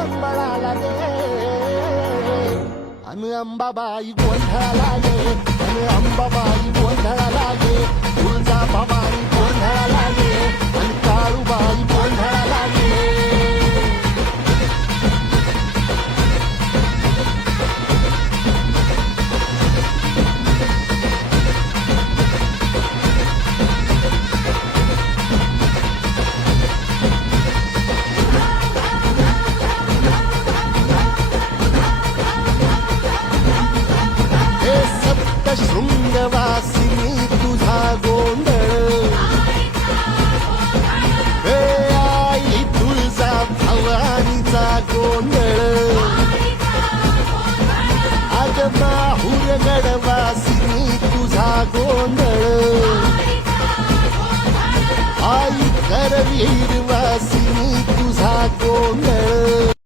संबळाला गे अन अंबाबाई गोंधळाला गे अन अंबाबाई गोंधळाला गे तुळजा भवानी गोंधळाला गे अन काळूबाई गोंधळाला गे शृंगवासिनी तुझा गोंधळ हे आई तुळजा भवानीचा गोंधळ अग माहूर गडवासिनी तुझा गोंधळ आई करवीर वासिनी तुझा गोंधळ